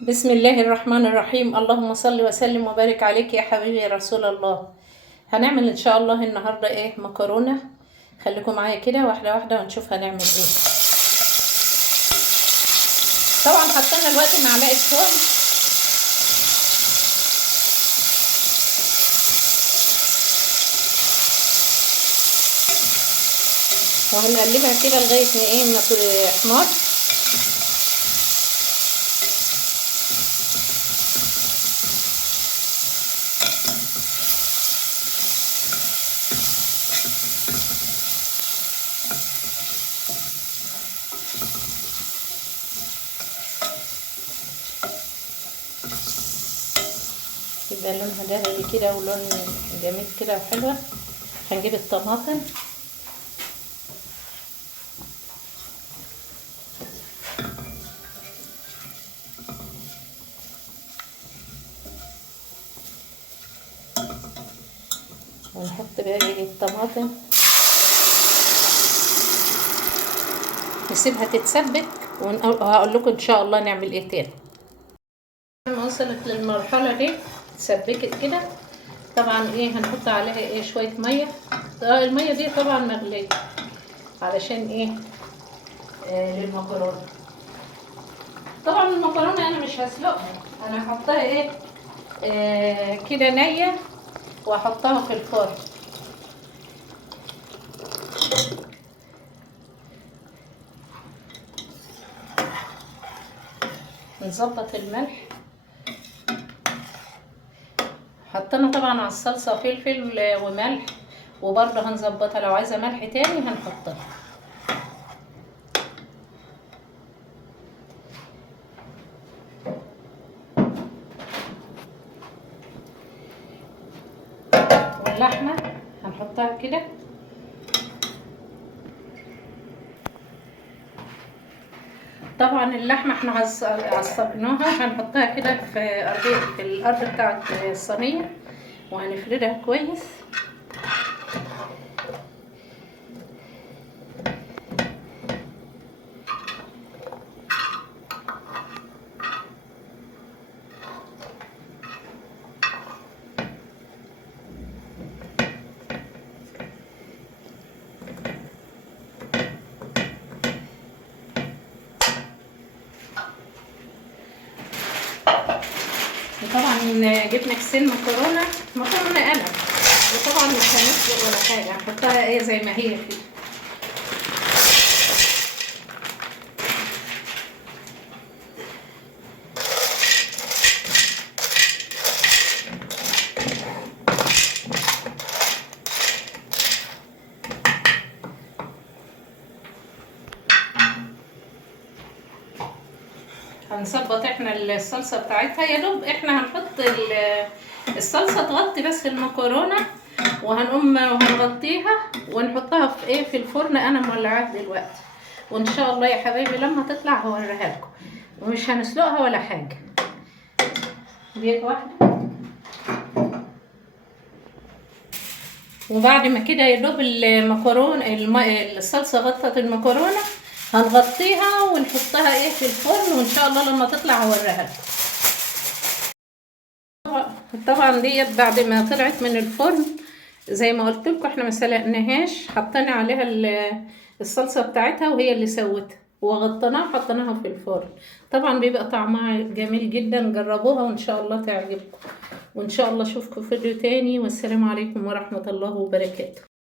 بسم الله الرحمن الرحيم. اللهم صل وسلم وبارك عليك يا حبيبي يا رسول الله. هنعمل ان شاء الله النهارده مكرونه. خليكم معايا كده واحده واحده ونشوف هنعمل ايه. طبعا حطينا دلوقتي معلقه ثوم وهنقلبها كده لغايه ما تحمر. يبقى لونها ذهبي كده ولون جميل كده وحلوه. هنجيب الطماطم ونحط باقي الطماطم نسيبها تتسبك وهقول لكم ان شاء الله نعمل ايه تاني. لما وصلت للمرحله دي اتسبكت كده طبعا هنحط عليها شويه ميه. الميه دي طبعا مغليه علشان للمكرونه. طبعا المكرونه انا مش هسلقها، انا هحطها كده نيه واحطها في الفرن. نظبط الملح. حطينا طبعا على الصلصه فلفل وملح، وبرضه هنظبطها لو عايزه ملح تاني هنحطها. واللحمه هنحطها كده طبعا. اللحمه احنا عصبناها هنحطها كده في الارض بتاعت الصينيه وهنفردها كويس. وطبعا جبنا كيسين مكرونه قلم، وطبعا مش هنسلق ولا حاجه، هنحطها زي ما هي كده. هنظبط احنا الصلصه بتاعتها، يا دوب احنا هنحط الصلصه تغطي بس المكرونه، وهنغطيها ونحطها في الفرن. انا مولعاه دلوقتي وان شاء الله يا حبايبي لما تطلع هوريها لكم، ومش هنسلقها ولا حاجه. دي واحده. وبعد ما كده يا دوب الصلصه غطت المكرونه هنغطيها ونحطها في الفرن، وان شاء الله لما تطلع هوريها لكم. طبعا ديت بعد ما طلعت من الفرن زي ما قلت لكم احنا ما سلقناهاش، حطينا عليها الصلصه بتاعتها وهي اللي سوتها وغطيناها وحطيناها في الفرن. طبعا بيبقى طعمها جميل جدا، جربوها وان شاء الله تعجبكم. وان شاء الله اشوفكم في فيديو تاني، والسلام عليكم ورحمه الله وبركاته.